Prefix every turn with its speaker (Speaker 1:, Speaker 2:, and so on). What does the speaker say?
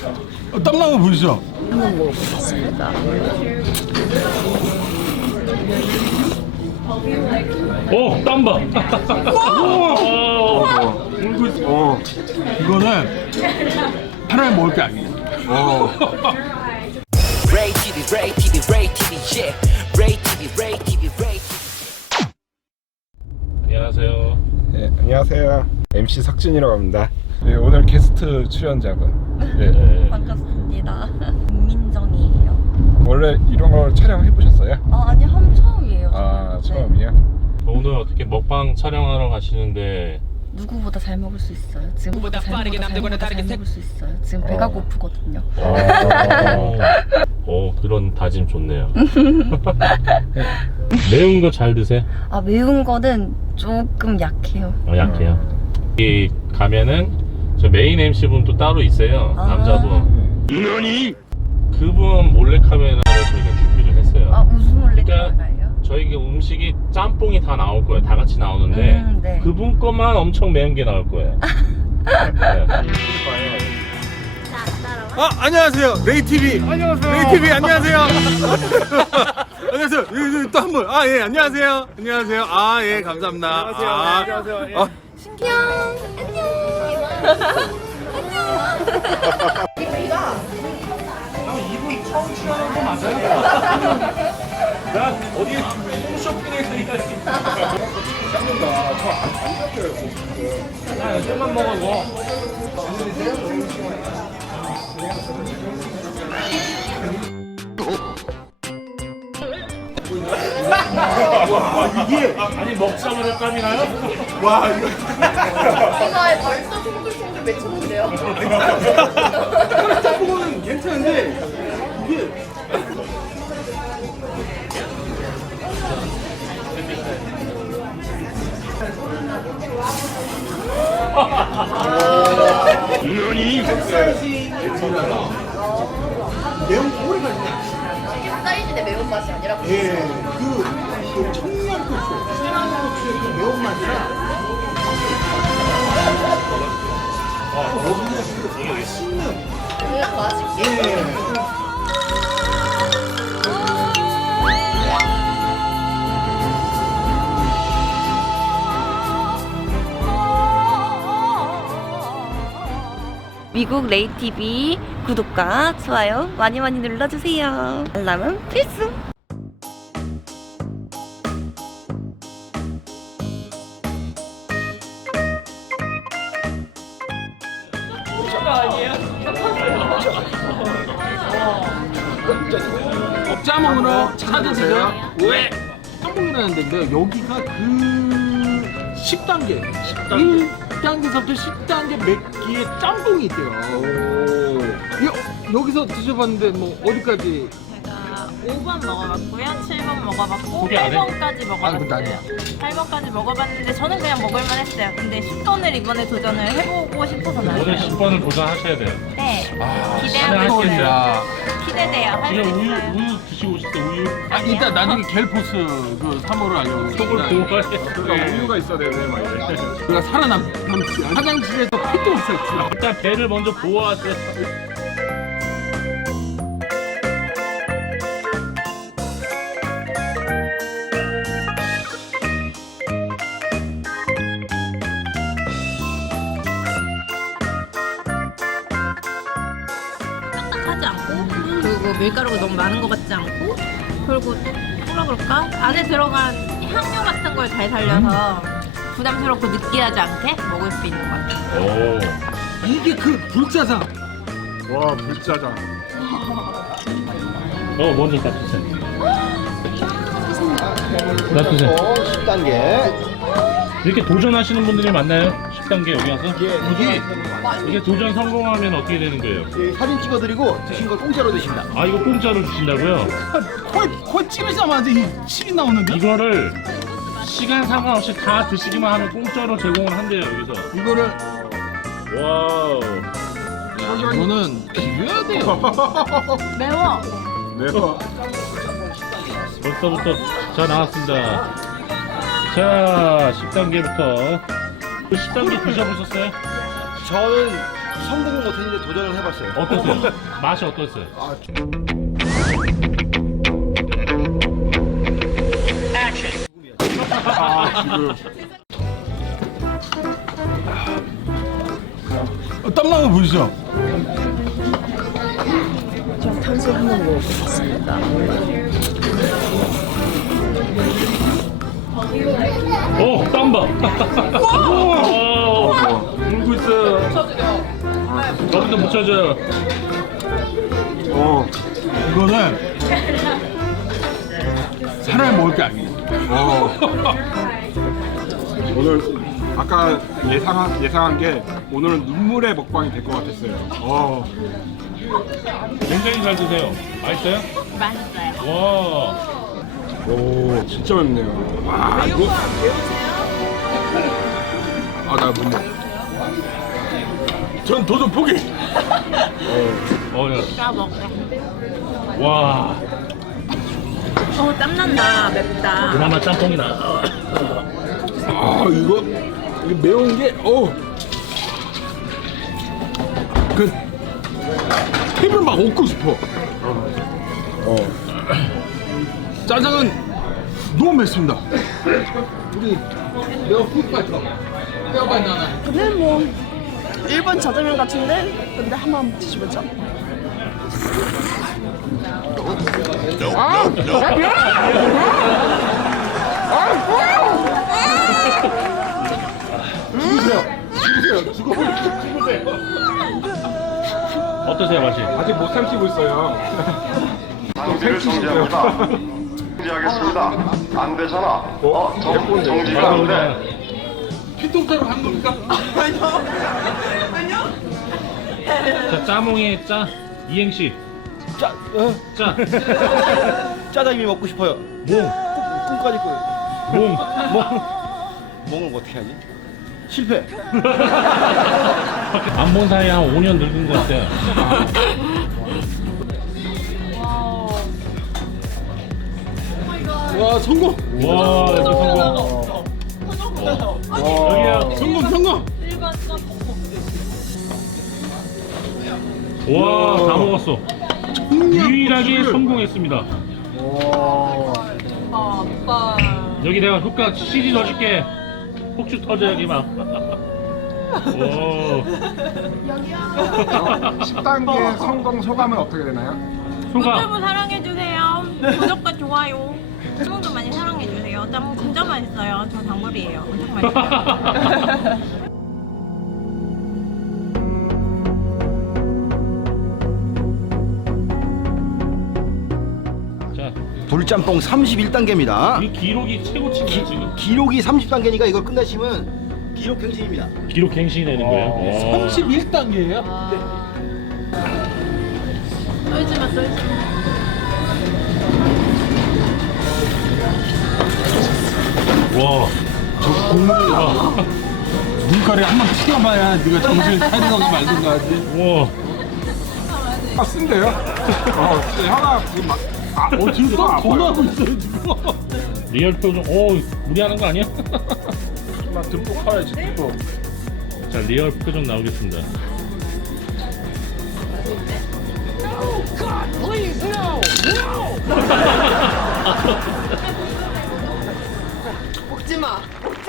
Speaker 1: 땀나는 거 보이시죠?
Speaker 2: 한번 먹어보겠습니다.
Speaker 3: 오, 땀 봐.
Speaker 1: 울고 있어. 이거는 하나에 먹을 게 아니에요.
Speaker 4: Ray TV, Ray TV, Ray TV, yeah. Ray TV, Ray TV, Ray TV.
Speaker 3: 안녕하세요.
Speaker 1: 네, 안녕하세요. MC 석진이라고 합니다. 네, 오늘 게스트 출연자분.
Speaker 3: 네.
Speaker 2: 반갑습니다. 김민정이에요.
Speaker 1: 원래 이런 걸 촬영해 보셨어요?
Speaker 2: 아니 처음이에요.
Speaker 1: 아,
Speaker 2: 네.
Speaker 1: 처음이요?
Speaker 3: 오늘 어떻게 먹방 촬영하러 가시는데
Speaker 2: 누구보다 잘 먹을 수 있어요. 지금보다 잘 먹을 수 있어요. 지금 배가 고프거든요.
Speaker 3: 그런 다짐 좋네요. 매운 거 잘 드세요?
Speaker 2: 아 매운 거는 조금 약해요.
Speaker 3: 약해요. 여기 가면은 저 메인 MC 분 또 따로 있어요.
Speaker 2: 아.
Speaker 3: 남자분. 너니? 그분 몰래 카메라를 저희가 준비를 했어요.
Speaker 2: 아 무슨 몰래
Speaker 3: 그러니까
Speaker 2: 카메라예요?
Speaker 3: 저희 음식이 짬뽕이 다 나올 거예요. 다 같이 나오는데
Speaker 2: 네.
Speaker 3: 그분 것만 엄청 매운 게 나올 거예요. 네.
Speaker 1: 아, 안녕하세요. 레이 TV. 안녕하세요. 레이 TV 안녕하세요. 안녕하세요. 여기 또 한 분. 아, 예, 안녕하세요. 안녕하세요. 아, 예, 감사합니다. 안녕하세요. 안녕하세요. 예.
Speaker 3: 나 어디 홈쇼핑에서 나 좀만 먹어 이거. 이게 아니 먹자마자 땀이 나요?
Speaker 1: 와, 이거.
Speaker 2: 제가 벌써 송글송글 맺혔는데요.
Speaker 1: 짬뽕은 괜찮은데, 이게.
Speaker 3: 너니?
Speaker 5: 매운 꼬리가 있네.
Speaker 2: 사이즈의 매운맛이 아니라
Speaker 5: 예, 그 청양고추, 청양고추의 그 매운맛이랑 여기가 그 씹는
Speaker 2: 맛있게.
Speaker 5: 예.
Speaker 2: 미국 레이TV 구독과 좋아요 많이 눌러주세요. 알람은 필수.
Speaker 1: 짬뽕으로 찾으세요. 왜? 짬뽕이라는 데인데 여기가 그 10단계, 1단계서부터 10단계 맵기의 짬뽕이 있대요. 여기서 드셔봤는데 뭐 어디까지?
Speaker 6: 제가 5번 먹어봤고요, 7번 먹어봤고,
Speaker 3: 소개 안 해?
Speaker 6: 8번까지
Speaker 1: 그거
Speaker 6: 먹어봤어요.
Speaker 1: 아니야.
Speaker 6: 8번까지 먹어봤는데 저는 그냥 먹을만 했어요. 근데 10번을 이번에 도전을 해보고 싶어서
Speaker 3: 오늘
Speaker 6: 나왔어요.
Speaker 3: 10번을 도전하셔야 돼요.
Speaker 6: 네,
Speaker 3: 가능하시겠어요?
Speaker 6: 기대하고 기대돼요. 할 수
Speaker 3: 지금
Speaker 6: 있어요.
Speaker 3: 우유 드시고 싶어요. 우유.
Speaker 1: 아, 이따 나중에 겔포스 그 3호를 알려고.
Speaker 3: 속을 보고 가야
Speaker 1: 그러니까 우유가 있어야 되네, 막 이래. 우리가 살아남지 화장실에서 피도 없었지.
Speaker 3: 일단 배를 먼저 보호하세요.
Speaker 6: 딱딱하지 않고, 그리고 밀가루가 너무 많은 것 같지 않고, 그리고 뭐라 그럴까? 안에 들어간 향료 같은 걸 잘 살려서 부담스럽고 느끼하지 않게 먹을 수 있는 것 같아요.
Speaker 3: 오.
Speaker 1: 이게 그 불짜장. 와, 불짜장.
Speaker 3: 먼저 다 드세요. 다 드세요.
Speaker 5: 10단계.
Speaker 3: 이렇게 도전하시는 분들이 많나요? 10단계 여기 와서?
Speaker 5: 이게
Speaker 3: 이게 도전 성공하면 어떻게 되는 거예요?
Speaker 5: 사진 찍어드리고 드신 걸 공짜로 드십니다.
Speaker 3: 아, 이거 공짜로 주신다고요?
Speaker 1: 코에 찜이자마자 이 침이 나오는데?
Speaker 3: 이거를 시간 상관없이 다 드시기만 하면 공짜로 제공을 한대요, 여기서.
Speaker 1: 이거를
Speaker 3: 와우.
Speaker 1: 이거는 비벼야 돼요.
Speaker 6: 매워.
Speaker 1: 매워.
Speaker 3: 벌써부터 자 나왔습니다. 자, 10단계부터. 10단계 드셔보셨어요?
Speaker 5: 저는 성공은 못했는데 도전을 해봤어요.
Speaker 3: 어떠세요? 맛이 어떠세요?
Speaker 1: 땀나는 거 보이시죠?
Speaker 3: 오, 땀 봐. 울고 있어요. 저부터 묻혀줘요.
Speaker 1: 이거는 사람이 먹을 게 아니에요.
Speaker 7: 오늘 아까 예상한 게 오늘은 눈물의 먹방이 될 것 같았어요.
Speaker 3: 굉장히 잘 드세요. 맛있어요?
Speaker 6: 맛있어요.
Speaker 3: 와.
Speaker 7: 오, 진짜 맵네요. 와, 이거. 아, 나 못 먹어.
Speaker 1: 전 도전 포기.
Speaker 3: 야.
Speaker 6: 나 먹어.
Speaker 3: 와.
Speaker 6: 땀난다. 맵다.
Speaker 3: 그나마 짬뽕이 나.
Speaker 7: 아, 이거 매운 게,
Speaker 1: 그 햄을 막 얻고 싶어. 짜장은 너무 맵습니다.
Speaker 5: 우리 내가 푸드파이터.
Speaker 8: 근데 뭐 일본 짜장면 같은데 근데 한번 드셔보죠.
Speaker 3: 어떠세요, 맛이?
Speaker 7: 아직 못 삼키고 있어요.
Speaker 9: 낭비를 정지합니다. 정지하겠습니다. 안 되잖아. 정지가 안 돼.
Speaker 1: 피통차로 한 겁니까?
Speaker 3: 자, 짜몽의 짜 이행시.
Speaker 5: 짜,
Speaker 3: 짜.
Speaker 5: 짜장면 먹고 싶어요. 꿈까지 꿔요.
Speaker 3: 몽.
Speaker 5: 몽은 어떻게 하지? 실패.
Speaker 3: 안 본 사이에 한 5년 늙은 것 같아요.
Speaker 1: 와 성공.
Speaker 3: 와, 여기 성공. 여기요.
Speaker 1: 성공.
Speaker 3: 와, 다 먹었어. 유일하게 성공했습니다. 여기 내가 효과 CG 넣어줄게. 폭주 터져 여기 막. 오.
Speaker 7: 10단계 성공 소감은 어떻게 되나요?
Speaker 3: 소감.
Speaker 6: 유튜브 사랑해주세요. 구독과 좋아요. 짬뽕도 많이 사랑해주세요. 짬뽕 진짜 맛있어요. 저 단골이에요. 엄청 맛있어요.
Speaker 3: 자,
Speaker 5: 불짬뽕 31단계입니다.
Speaker 3: 이 기록이 최고치네요 지금.
Speaker 5: 기록이 30단계니까 이걸 끝내시면 기록 갱신입니다.
Speaker 3: 기록 갱신이 되는 거예요.
Speaker 1: 31단계예요?
Speaker 6: 썰지마 썰지마.
Speaker 3: 와.
Speaker 1: 저 국물이라 눈가리 한번 튀겨봐야 네가 정신을 차리던가 말던가 하지.
Speaker 3: 와.
Speaker 7: 아, 쓴데요? 진짜 혀가 지금 막.
Speaker 1: 지금 또 나고 있어요 지금.
Speaker 3: 리얼 표정. 오, 무리하는 거 아니야?
Speaker 7: 막 듬뿍 커야지, 듬뿍.
Speaker 3: 자, 리얼 표정 나오겠습니다.
Speaker 8: 먹지 마.